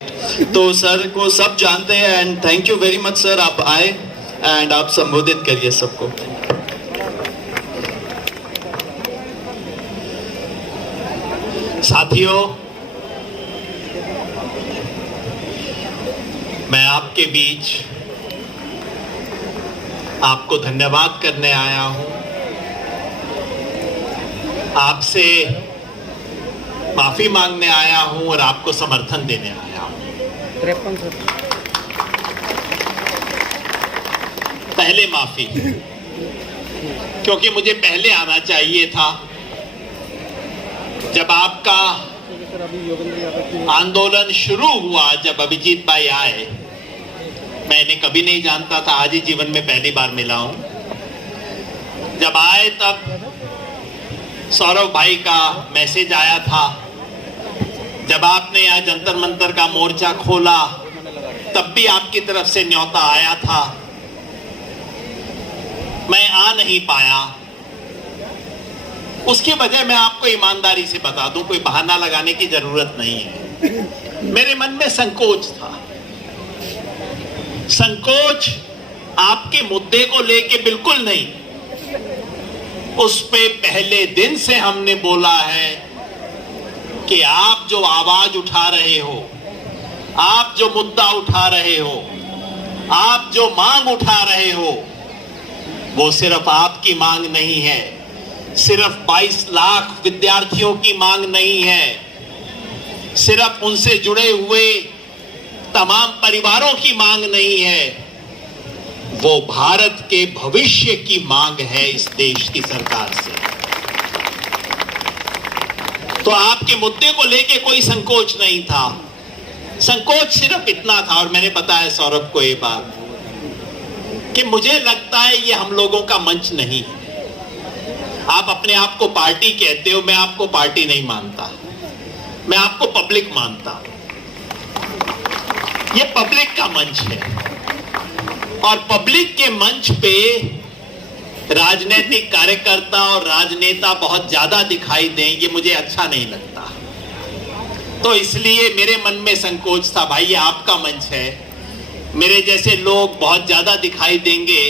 तो सर को सब जानते हैं and thank you very much sir, आप आए एंड आप संबोधित करिए सबको। साथियों, मैं आपके बीच आपको धन्यवाद करने आया हूं, आपसे माफी मांगने आया हूं और आपको समर्थन देने आया हूं। पहले माफी, क्योंकि मुझे पहले आना चाहिए था। जब आपका आंदोलन शुरू हुआ, जब अभिजीत भाई आए, मैं इन्हें कभी नहीं जानता था, आज ही जीवन में पहली बार मिला हूं। जब आए तब सौरभ भाई का मैसेज आया था। जब आपने यहाँ जंतर मंतर का मोर्चा खोला तब भी आपकी तरफ से न्योता आया था। मैं आ नहीं पाया, उसकी वजह मैं आपको ईमानदारी से बता दूं, कोई बहाना लगाने की जरूरत नहीं है। मेरे मन में संकोच था। संकोच आपके मुद्दे को लेके बिल्कुल नहीं, उस पे पहले दिन से हमने बोला है कि आप जो आवाज उठा रहे हो, आप जो मुद्दा उठा रहे हो, आप जो मांग उठा रहे हो, वो सिर्फ आपकी मांग नहीं है, सिर्फ 22 लाख विद्यार्थियों की मांग नहीं है, सिर्फ उनसे जुड़े हुए तमाम परिवारों की मांग नहीं है, वो भारत के भविष्य की मांग है इस देश की सरकार से। तो आपके मुद्दे को लेके कोई संकोच नहीं था। संकोच सिर्फ इतना था, और मैंने बताया सौरभ को ये बात, कि मुझे लगता है ये हम लोगों का मंच नहीं है। आप अपने आप को पार्टी कहते हो, मैं आपको पार्टी नहीं मानता, मैं आपको पब्लिक मानता हूं। ये पब्लिक का मंच है, और पब्लिक के मंच पे राजनीतिक कार्यकर्ता और राजनेता बहुत ज्यादा दिखाई दें, ये मुझे अच्छा नहीं लगता। तो इसलिए मेरे मन में संकोच था, भाई ये आपका मंच है, मेरे जैसे लोग बहुत ज्यादा दिखाई देंगे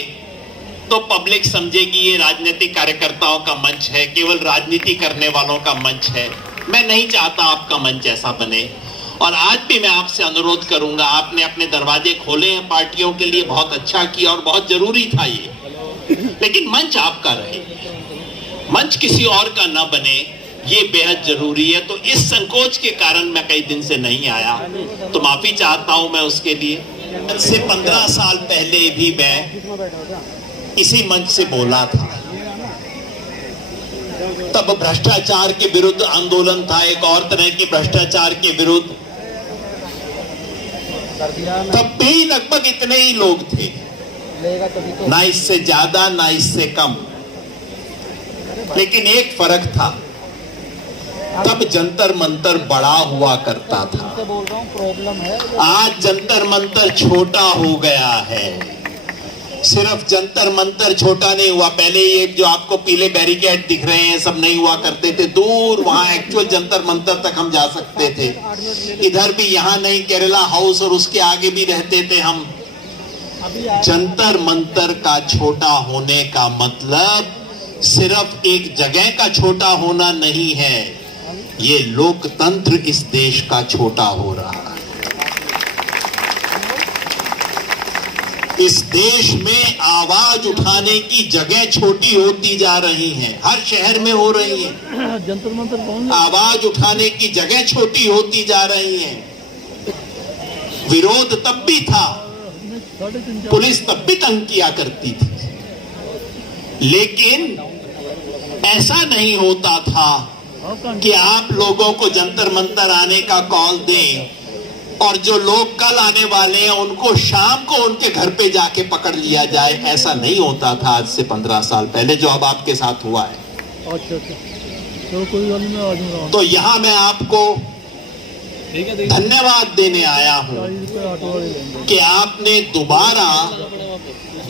तो पब्लिक समझेगी ये राजनीतिक कार्यकर्ताओं का मंच है, केवल राजनीति करने वालों का मंच है। मैं नहीं चाहता आपका मंच ऐसा बने, और आज भी मैं आपसे अनुरोध करूंगा, आपने अपने दरवाजे खोले हैं पार्टियों के लिए, बहुत अच्छा किया और बहुत जरूरी था ये, लेकिन मंच आपका रहे, मंच किसी और का ना बने, ये बेहद जरूरी है। तो इस संकोच के कारण मैं कई दिन से नहीं आया, तो माफी चाहता हूं मैं उसके लिए। आज से 15 साल पहले भी मैं इसी मंच से बोला था, तब भ्रष्टाचार के विरुद्ध आंदोलन था, एक और तरह के भ्रष्टाचार के विरुद्ध। तब भी लगभग इतने ही लोग थे, ना इससे ज्यादा ना इससे कम, लेकिन एक फर्क था, तब जंतर मंतर बड़ा हुआ करता था, आज जंतर मंतर छोटा हो गया है। सिर्फ जंतर मंतर छोटा नहीं हुआ, पहले ये जो आपको पीले बैरिकेड दिख रहे हैं सब नहीं हुआ करते थे, दूर वहां एक्चुअल जंतर मंतर तक हम जा सकते थे। इधर भी, यहां नहीं, केरला हाउस और उसके आगे भी रहते थे हम। जंतर मंतर का छोटा होने का मतलब सिर्फ एक जगह का छोटा होना नहीं है, ये लोकतंत्र इस देश का छोटा हो रहा है। इस देश में आवाज उठाने की जगह छोटी होती जा रही है, हर शहर में हो रही है। जंतर मंतर कौन है? आवाज उठाने की जगह छोटी होती जा रही है। विरोध तब भी था, पुलिस तब भी तंग किया करती थी, लेकिन ऐसा नहीं होता था कि आप लोगों को जंतर मंतर आने का कॉल दें और जो लोग कल आने वाले हैं उनको शाम को उनके घर पे जाके पकड़ लिया जाए। ऐसा नहीं होता था आज से 15 साल पहले, जो अब आपके साथ हुआ है। अच्छा, तो कोई बात नहीं, मैं आ जाऊंगा। तो यहाँ मैं आपको धन्यवाद देने आया हूँ कि आपने दोबारा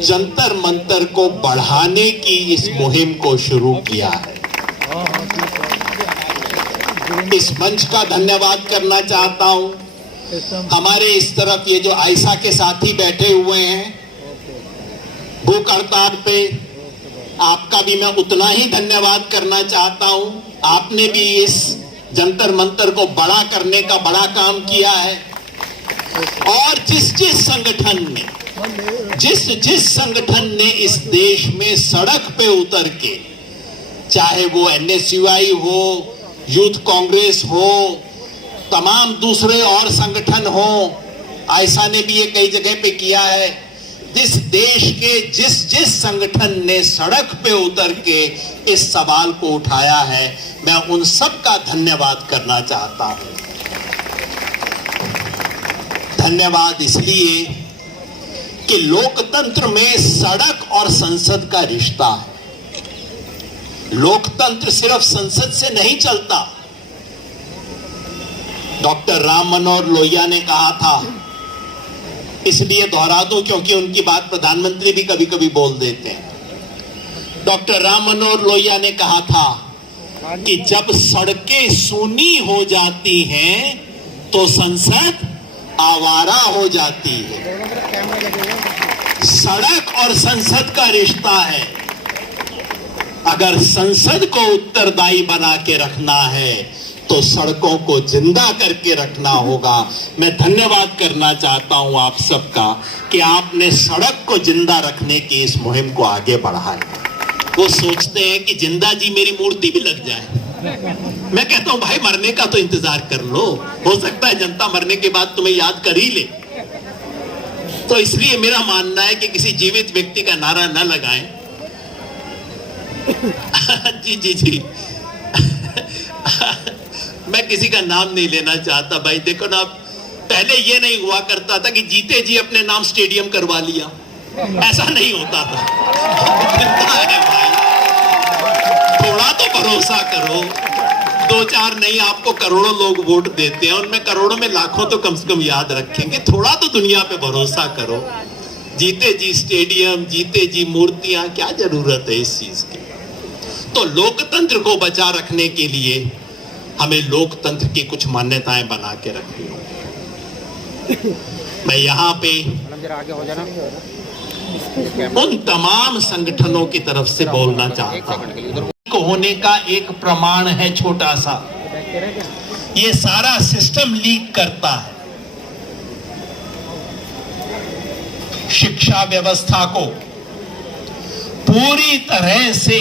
जंतर मंतर को बढ़ाने की इस मुहिम को शुरू किया है। इस मंच का धन्यवाद करना चाहता हूं, हमारे इस तरफ ये जो आयशा के साथी बैठे हुए हैं भूख हड़ताल पे, आपका भी मैं उतना ही धन्यवाद करना चाहता हूं। आपने भी इस जंतर मंतर को बड़ा करने का बड़ा काम किया है। और जिस जिस संगठन ने इस देश में सड़क पे उतर के, चाहे वो एनएसयूआई हो, यूथ कांग्रेस हो, तमाम दूसरे और संगठन हो, आयशा ने भी ये कई जगह पे किया है। जिस देश के जिस संगठन ने सड़क पे उतर के इस सवाल को उठाया है, मैं उन सब का धन्यवाद करना चाहता हूं। धन्यवाद इसलिए कि लोकतंत्र में सड़क और संसद का रिश्ता है। लोकतंत्र सिर्फ संसद से नहीं चलता। डॉक्टर राम मनोहर लोहिया ने कहा था, इसलिए दोहरा दूं क्योंकि उनकी बात प्रधानमंत्री भी कभी कभी बोल देते हैं। डॉक्टर राम मनोहर लोहिया ने कहा था कि जब सड़कें सूनी हो जाती हैं तो संसद आवारा हो जाती है। सड़क और संसद का रिश्ता है। अगर संसद को उत्तरदायी बना के रखना है तो सड़कों को जिंदा करके रखना होगा। मैं धन्यवाद करना चाहता हूं आप सबका कि आपने सड़क को जिंदा रखने की इस मुहिम को आगे बढ़ाया। वो सोचते हैं कि जिंदा जी मेरी मूर्ति भी लग जाए। मैं कहता हूं भाई मरने का तो इंतजार कर लो, हो सकता है जनता मरने के बाद तुम्हें याद कर ही ले। तो इसलिए मेरा मानना है कि किसी जीवित व्यक्ति का नारा न लगाएं। जी जी जी मैं किसी का नाम नहीं लेना चाहता भाई। देखो ना, पहले ये नहीं हुआ करता था कि जीते जी अपने नाम स्टेडियम करवा लिया, ऐसा नहीं होता था। है भाई, थोड़ा तो भरोसा करो। 2-4 नहीं, आपको करोड़ों लोग वोट देते हैं, उनमें करोड़ों में लाखों तो कम से कम याद रखेंगे। थोड़ा तो दुनिया पे भरोसा करो। जीते जी स्टेडियम, जीते जी मूर्तियां, क्या जरूरत है इस चीज की। तो लोकतंत्र को बचा रखने के लिए हमें लोकतंत्र की कुछ मान्यताएं बना के रखनी होगी। मैं यहाँ पे उन तमाम संगठनों की तरफ से बोलना चाहता हूं। होने का एक प्रमाण है छोटा सा, ये सारा सिस्टम लीक करता है। शिक्षा व्यवस्था को पूरी तरह से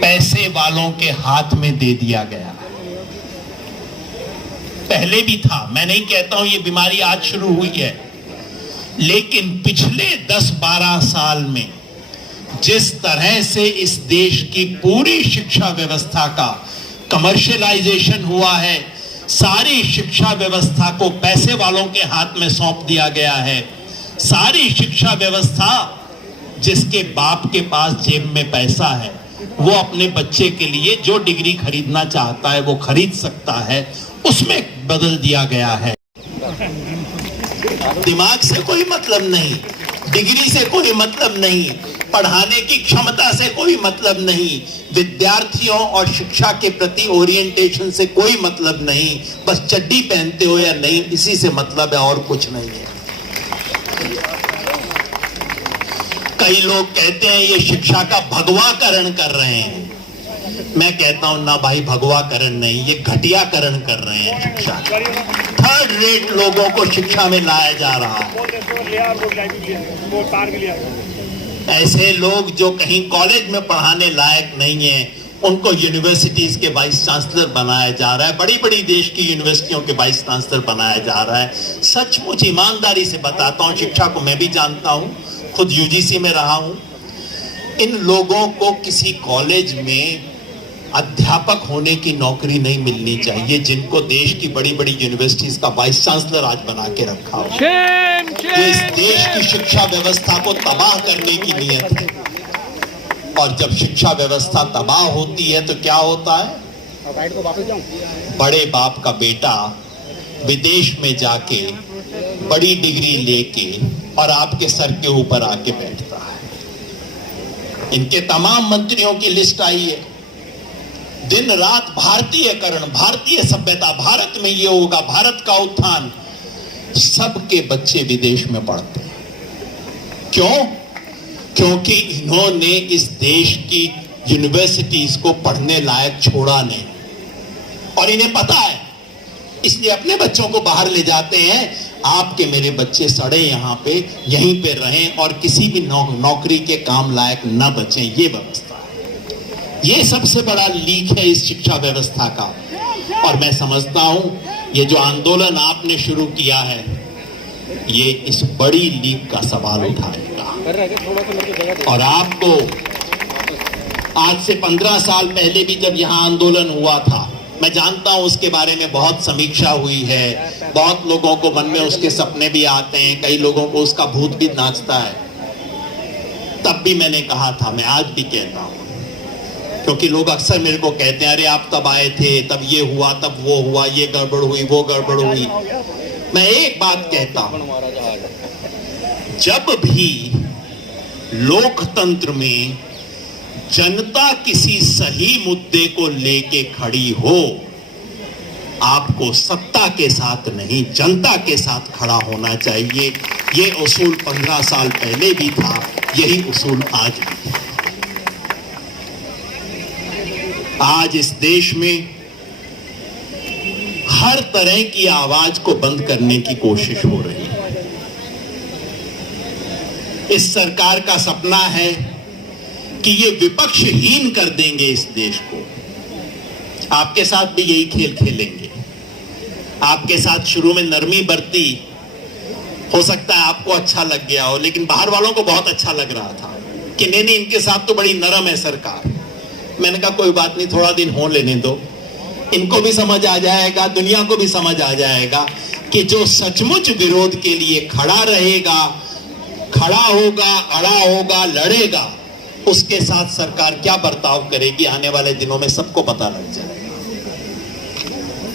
पैसे वालों के हाथ में दे दिया गया। पहले भी था, मैं नहीं कहता हूं ये बीमारी आज शुरू हुई है, लेकिन पिछले 10-12 साल में जिस तरह से इस देश की पूरी शिक्षा व्यवस्था का कमर्शियलाइजेशन हुआ है, सारी शिक्षा व्यवस्था को पैसे वालों के हाथ में सौंप दिया गया है। सारी शिक्षा व्यवस्था, जिसके बाप के पास जेब में पैसा है वो अपने बच्चे के लिए जो डिग्री खरीदना चाहता है वो खरीद सकता है, उसमें बदल दिया गया है। दिमाग से कोई मतलब नहीं, डिग्री से कोई मतलब नहीं, पढ़ाने की क्षमता से कोई मतलब नहीं, विद्यार्थियों और शिक्षा के प्रति ओरिएंटेशन से कोई मतलब नहीं। बस चड्डी पहनते हो या नहीं, इसी से मतलब है, और कुछ नहीं है। कई लोग कहते हैं ये शिक्षा का भगवाकरण कर रहे हैं। मैं कहता हूं ना भाई, भगवाकरण नहीं, ये घटियाकरण कर रहे हैं। शिक्षा थर्ड रेट लोगों को शिक्षा में लाया जा रहा है। ऐसे लोग जो कहीं कॉलेज में पढ़ाने लायक नहीं है, उनको यूनिवर्सिटीज के वाइस चांसलर बनाया जा रहा है। बड़ी बड़ी देश की यूनिवर्सिटियों के वाइस चांसलर बनाया जा रहा है। सचमुच ईमानदारी से बताता हूं, शिक्षा को मैं भी जानता हूं, खुद यूजीसी में रहा हूं। इन लोगों को किसी कॉलेज में अध्यापक होने की नौकरी नहीं मिलनी चाहिए, जिनको देश की बड़ी बड़ी यूनिवर्सिटीज का वाइस चांसलर आज बना के रखा हो। जो इस देश की शिक्षा व्यवस्था को तबाह करने की नीयत है। और जब शिक्षा व्यवस्था तबाह होती है तो क्या होता है? बड़े बाप का बेटा विदेश में जाके बड़ी डिग्री लेके और आपके सर के ऊपर आके बैठता है। इनके तमाम मंत्रियों की लिस्ट आई है, दिन रात भारतीयकरण, भारतीय सभ्यता, भारत में ये होगा, भारत का उत्थान, सबके बच्चे विदेश में पढ़ते हैं। क्यों? क्योंकि इन्होंने इस देश की यूनिवर्सिटीज को पढ़ने लायक छोड़ा नहीं, और इन्हें पता है, इसलिए अपने बच्चों को बाहर ले जाते हैं। आपके मेरे बच्चे सड़े यहां पे, यहीं पे रहें और किसी भी नौकरी के काम लायक न बचें, ये व्यवस्था है। ये सबसे बड़ा लीक है इस शिक्षा व्यवस्था का। और मैं समझता हूं ये जो आंदोलन आपने शुरू किया है, ये इस बड़ी लीक का सवाल उठाएगा। और आपको आज से 15 साल पहले भी जब यहां आंदोलन हुआ था, मैं जानता हूं उसके बारे में बहुत समीक्षा हुई है, बहुत लोगों को मन में उसके सपने भी आते हैं, कई लोगों को उसका भूत भी नाचता है। तब भी मैंने कहा था, मैं आज भी कहता हूं, क्योंकि लोग अक्सर मेरे को कहते हैं, अरे आप तब आए थे, तब ये हुआ, तब वो हुआ, ये गड़बड़ हुई, वो गड़बड़ हुई। मैं एक बात कहता हूं, जब भी लोकतंत्र में जनता किसी सही मुद्दे को लेके खड़ी हो, आपको सत्ता के साथ नहीं, जनता के साथ खड़ा होना चाहिए। ये उसूल 15 साल पहले भी था, यही उसूल आज भी है। आज इस देश में हर तरह की आवाज को बंद करने की कोशिश हो रही है। इस सरकार का सपना है कि ये विपक्षहीन कर देंगे इस देश को। आपके साथ भी यही खेल खेलेंगे। आपके साथ शुरू में नरमी बरती, हो सकता है आपको अच्छा लग गया हो, लेकिन बाहर वालों को बहुत अच्छा लग रहा था कि नहीं, इनके साथ तो बड़ी नरम है सरकार। मैंने कहा कोई बात नहीं, थोड़ा दिन हो लेने दो, इनको भी समझ आ जाएगा, दुनिया को भी समझ आ जाएगा कि जो सचमुच विरोध के लिए खड़ा रहेगा, खड़ा होगा, अड़ा होगा, लड़ेगा, उसके साथ सरकार क्या बर्ताव करेगी, आने वाले दिनों में सबको पता लग जाएगा।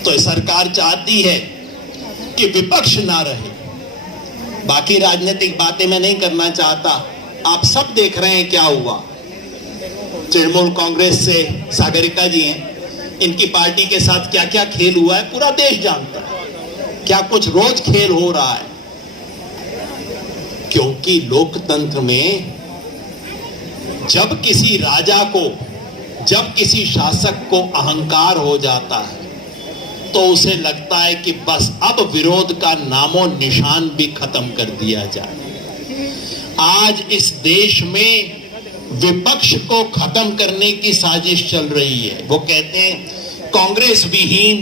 तो सरकार चाहती है कि विपक्ष ना रहे। बाकी राजनीतिक बातें मैं नहीं करना चाहता। आप सब देख रहे हैं क्या हुआ। तृणमूल कांग्रेस से सागरिका जी हैं, इनकी पार्टी के साथ क्या क्या खेल हुआ है पूरा देश जानता है। क्या कुछ रोज खेल हो रहा है, क्योंकि लोकतंत्र में जब किसी राजा को, जब किसी शासक को अहंकार हो जाता है, तो उसे लगता है कि बस अब विरोध का नामो निशान भी खत्म कर दिया जाए। आज इस देश में विपक्ष को खत्म करने की साजिश चल रही है। वो कहते हैं कांग्रेस विहीन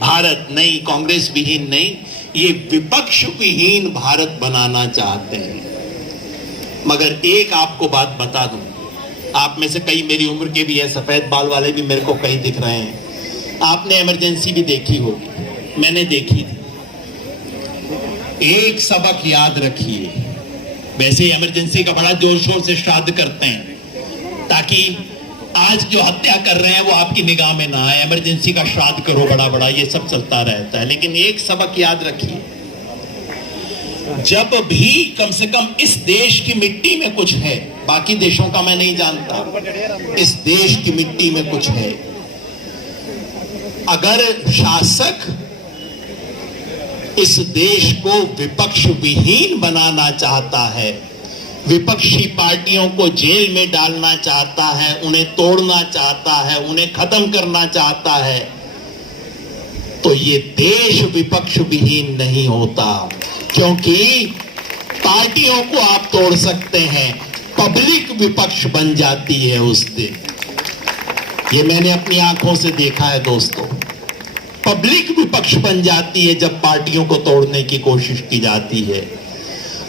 भारत, नहीं, कांग्रेस विहीन नहीं, ये विपक्ष विहीन भारत बनाना चाहते हैं। मगर एक आपको बात बता दूं, आप में से कई मेरी उम्र के भी हैं, सफेद बाल वाले भी मेरे को कई दिख रहे हैं। आपने इमरजेंसी भी देखी होगी, मैंने देखी थी। एक सबक याद रखिए, वैसे इमरजेंसी का बड़ा जोर शोर से श्राद्ध करते हैं ताकि आज जो हत्या कर रहे हैं वो आपकी निगाह में ना आए। इमरजेंसी का श्राद्ध करो बड़ा बड़ा, ये सब चलता रहता है। लेकिन एक सबक याद रखिए, जब भी कम से कम इस देश की मिट्टी में कुछ है, बाकी देशों का मैं नहीं जानता, इस देश की मिट्टी में कुछ है, अगर शासक इस देश को विपक्ष विहीन बनाना चाहता है, विपक्षी पार्टियों को जेल में डालना चाहता है, उन्हें तोड़ना चाहता है, उन्हें खत्म करना चाहता है, तो ये देश विपक्ष विहीन नहीं होता। क्योंकि पार्टियों को आप तोड़ सकते हैं, पब्लिक विपक्ष बन जाती है उस दिन। ये मैंने अपनी आंखों से देखा है दोस्तों। पब्लिक विपक्ष बन जाती है जब पार्टियों को तोड़ने की कोशिश की जाती है।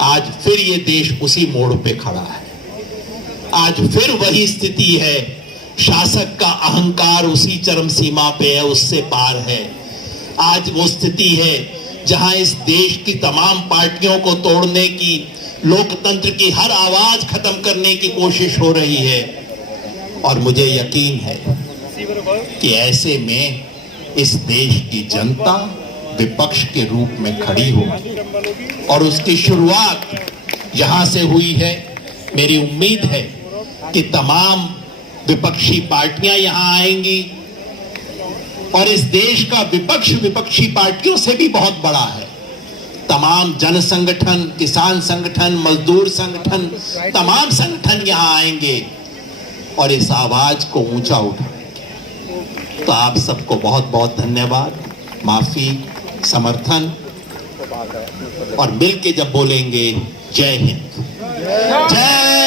आज फिर ये देश उसी मोड़ पे खड़ा है। आज फिर वही स्थिति है, शासक का अहंकार उसी चरम सीमा पे है, उससे पार है। आज वो स्थिति है जहां इस देश की तमाम पार्टियों को तोड़ने की, लोकतंत्र की हर आवाज खत्म करने की कोशिश हो रही है। और मुझे यकीन है कि ऐसे में इस देश की जनता विपक्ष के रूप में खड़ी हो, और उसकी शुरुआत यहां से हुई है। मेरी उम्मीद है कि तमाम विपक्षी पार्टियां यहां आएंगी, और इस देश का विपक्ष विपक्षी पार्टियों से भी बहुत बड़ा है। तमाम जन संगठन, किसान संगठन, मजदूर संगठन, तमाम संगठन यहां आएंगे और इस आवाज को ऊंचा उठाएंगे। तो आप सबको बहुत बहुत धन्यवाद, माफी, समर्थन, और मिलके जब बोलेंगे जय हिंद, जय